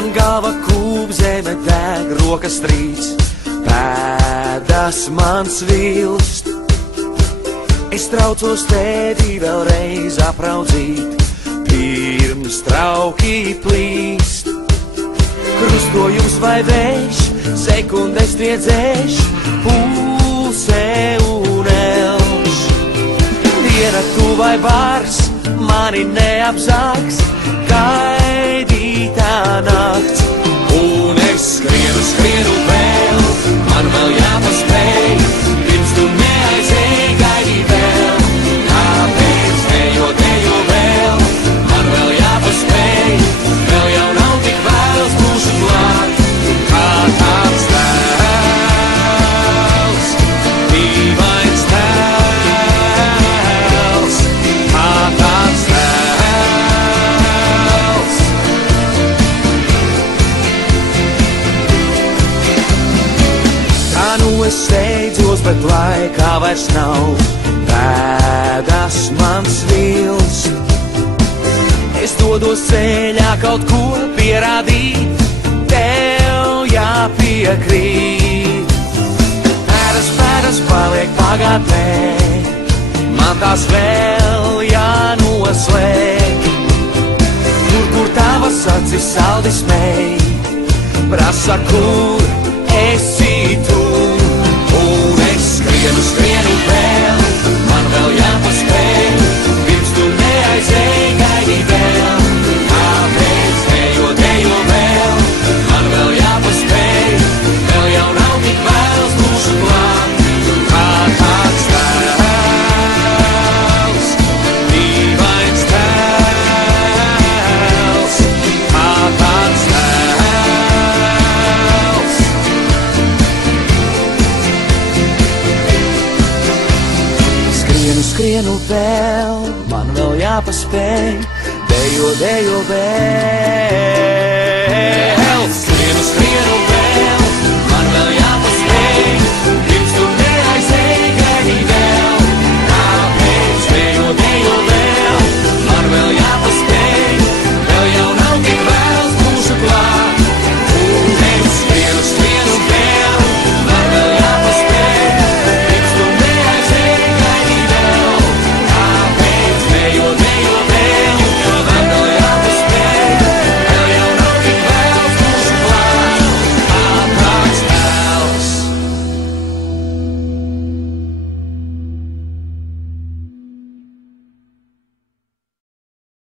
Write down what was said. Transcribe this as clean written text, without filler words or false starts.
Man galva kūp, zeme deg, rokas trīc, pēdas man svilst. Es traucos tēti vēlreiz apraudzīt, pirms trauki plīst. Krustojums vai vējš, sekundes tiedzēš, pulse un elš. Diena tu vai vārds, mani neapzāks, gaidītā nakts. Un es skrienu vēl, man vēl jāpaspēj, pirms tu neaizēj, gaidī vēl. Kāpēc dejo vēl, man vēl jāpaspēj, vēl jau nav tik vēls, būšu klāt. Kā tāds tēls, dīvains tēls, kā tāds tēls. Tā nu es steidzos, bet laikā vairs nav, pēdas man svilst. Es dodos ceļā kaut ko pierādīt, tev jāpiekrīt. Pēdas paliek pagātnē, man tās vēl jānoslēg. Kur tavas acis saldi smēj, prasa, kur esi tu. Un es skrienu vēl, man vēl jāpaspēj, pirms tu neaizēj, gaidi vēl. Kāpēc dejo vēl, man vēl jāpaspēj, vēl jau nav tik vēls, būšu klāt. Kā tāds tēls, dīvains tēls, kā tāds tēls. Skrienu vēl, man vēl jāpaspēj, dejo vēl. Skrienu vēl.